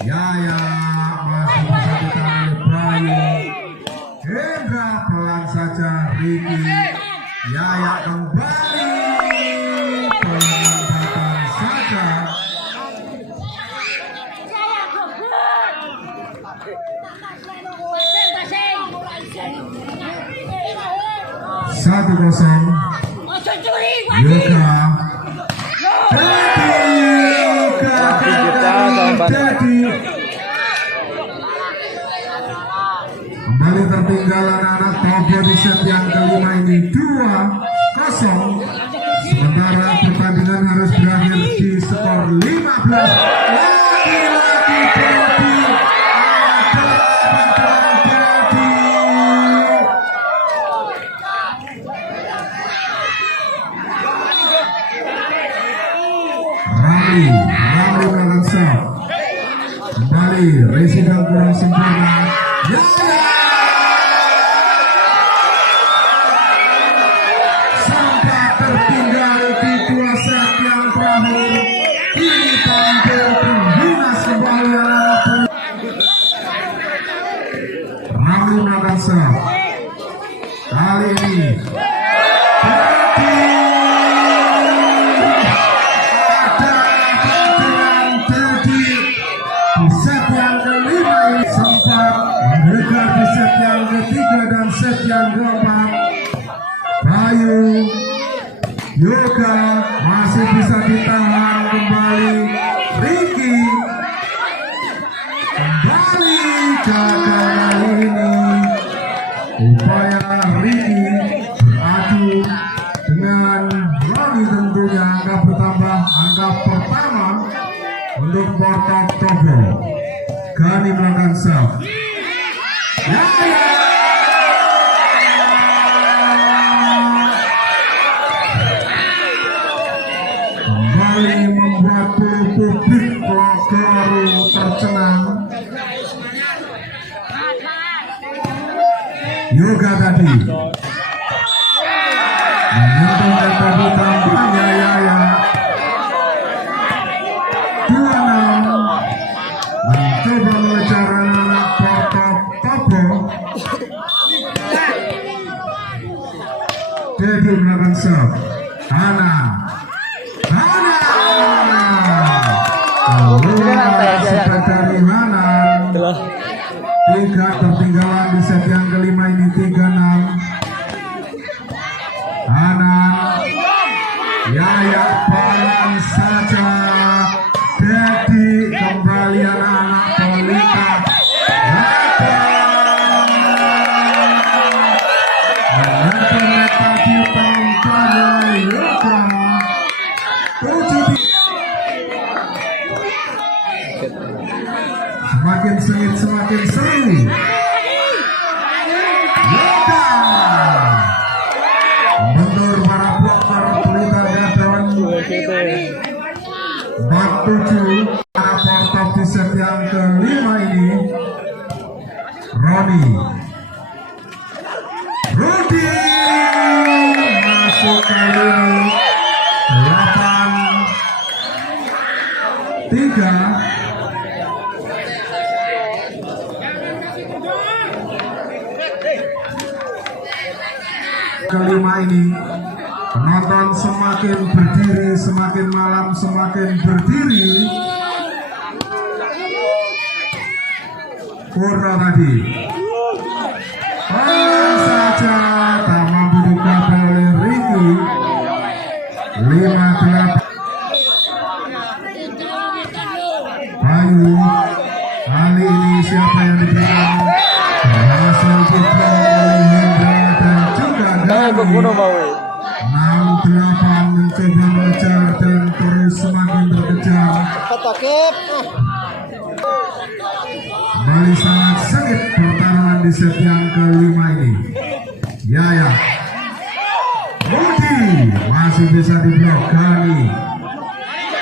Yaya masih bisa ditangani Bayu. Hendra pelan saja Ricky. Yaya kembali pelan datang saja. Satu kosong. Yoga. Kembali tertinggal anak-anak Togo di set yang kelima ini 2-0. Sementara pertandingan harus berakhir di skor 15. Lagi-lagi Dedi Ramli melakukan serve. Kembali residen kurang sempurna. Sempat tertinggal di 2 set yang terakhir. Kini tampil penghinas kembali anak-anak. Ramli melakukan serve. Kali ini set yang kelima ini sempat mengejar di set yang ketiga dan set yang keempat. Bayu Yoga masih bisa ditahan kembali. Ricky kembali gagal kali ini. Upaya Ricky beradu dengan Roni tentunya angka bertambah, angka pertama untuk Porto Togo. Gani melakukan serve. Kembali membuat publik Logoru tercengang. Yoga tadi menguntungkan tadi tampaknya Yaya. 2-6 mencoba mengejar anak Porto Togo. Dedi melakukan serve. Hanan keluar dari Hanan. 3 tertinggalan di set yang kelima ini. 3-6. Hanan Yaya pelan saja. Dedi kembali anak-anak Pelita. Tadi tampaknya Yoga. Semakin sengit semakin seru. Yoga membentur para bloker Pelita Gadawan. 47 para portop di set yang kelima ini. Roni Rudi masuk kali ini. 8-3. Kelima ini penonton semakin berdiri, semakin malam semakin berdiri. Purno tadi saja tak mampu dikabel oleh Ricky. 5-8. Bayu kali ini siapa yang diberikan? Berhasil diblok oleh Hendra dan juga Gani. 6-8 mencoba mengejar dan terus semakin berkejar. Kembali sangat sengit pertarungan di set yang kelima ini. Yaya Rudi masih bisa diblok. Gani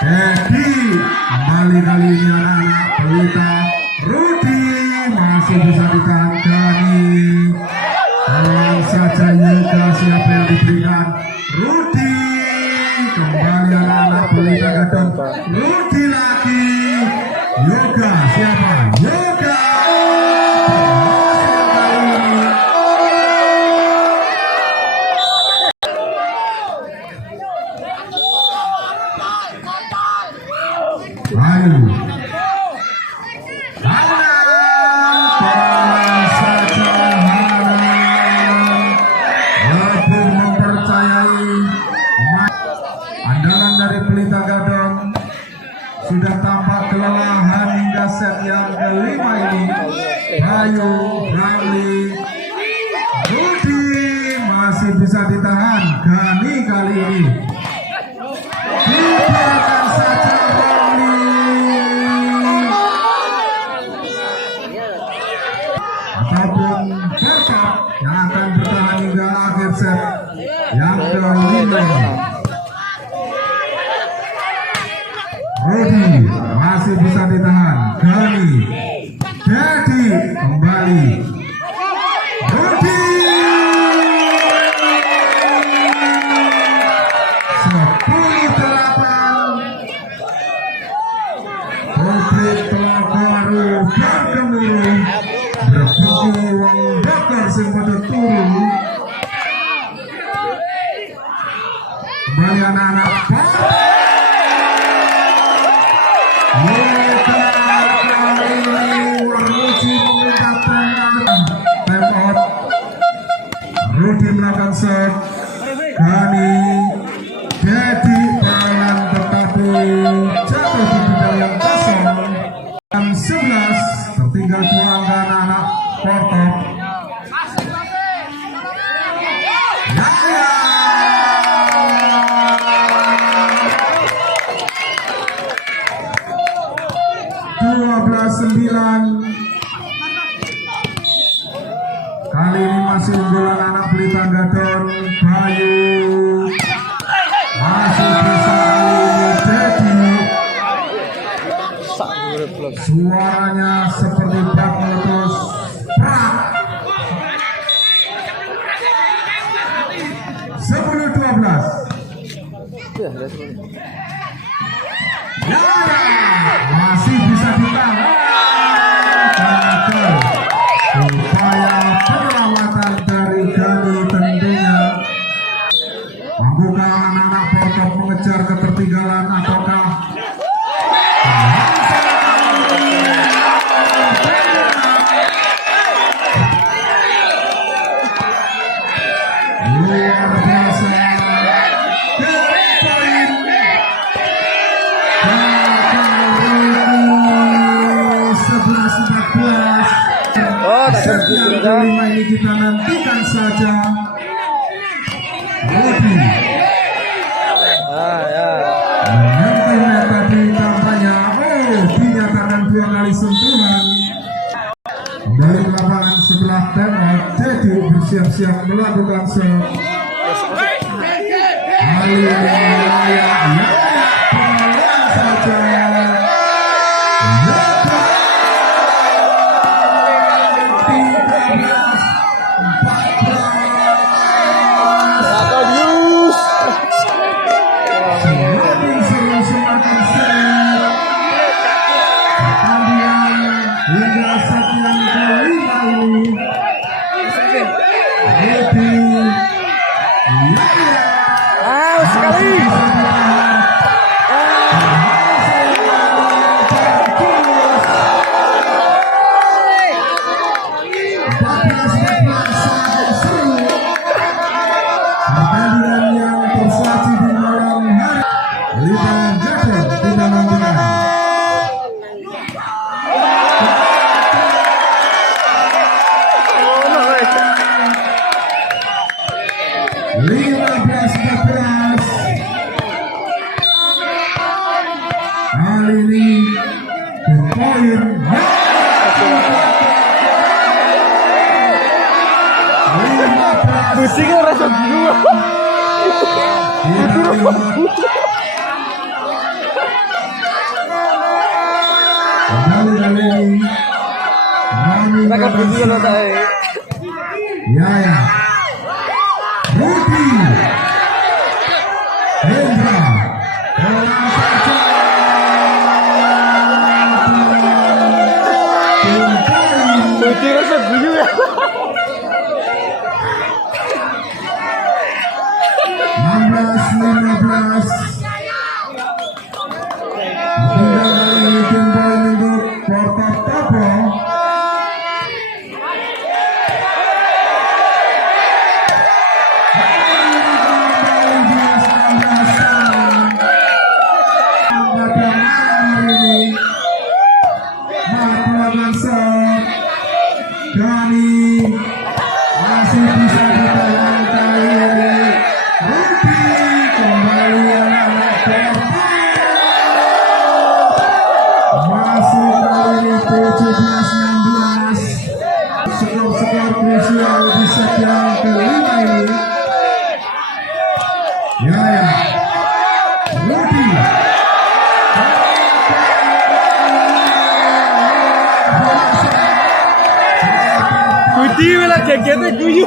Dedi kembali kali ini anak-anak Pelita. Rudi masih bisa ditahan. Gani pelan saja. Yoga siapa yang diberikan? Rudi kembali anak-anak Pelita Gadon. Rudi lagi. Yoga siapa hingga set yang kelima ini. Bayu, Ramli, Rudi masih bisa ditahan. Gani kali ini dibiarkan saja Ramli, ataupun Berkap yang akan bertahan hingga akhir set yang kelima. Rudi masih bisa ditahan. Gani, Dedi kembali. Rudi 10-8. Publik telah baru bergemuruh berpukul wong bakar sing pada turu. Kembali anak-anak Rudi melakukan set. Gani, Dedi perangan tetapi jatuh di bidang yang kosong. 11 tertinggal 2 angka anak-anak Portop. Yaya 12-9. Kali ini masih unggulan anak Pelita Gadon. Bayu masih bisa Dedi. Suaranya seperti bak meletus. Prak 10-12. Yaya masih bisa ditahan. Upaya penyelamatan dari Gani tentunya. Mampukah anak-anak Portop mengejar ketertinggalan ataukah luar biasa. Set yang kelima ini kita nantikan saja. Rudi menyentuh net tadi tampaknya. Dinyatakan 2 kali sentuhan. Kembali ke lapangan sebelah tengok. Dedi bersiap-siap melakukan set. Pelan saja. Hingga set yang kelima ini Dedi sekali. Pertandingan yang tersaji di malam hari. Pelita Gadon tidak menang. Kali ini poin pusing rasa dua. Yaya, Rudi, Hendra, rasa bunyi ya. 16-15. Tim poin untuk Portop Tabo. melakukan shot. Gani masih bisa ditahan kali ini. Rudi kembali anak-anak Persib. Masih kali ini 17-16. Skor krusial di set yang kelima ini. Ya. Rudi. Kuti wala kekete kuyu.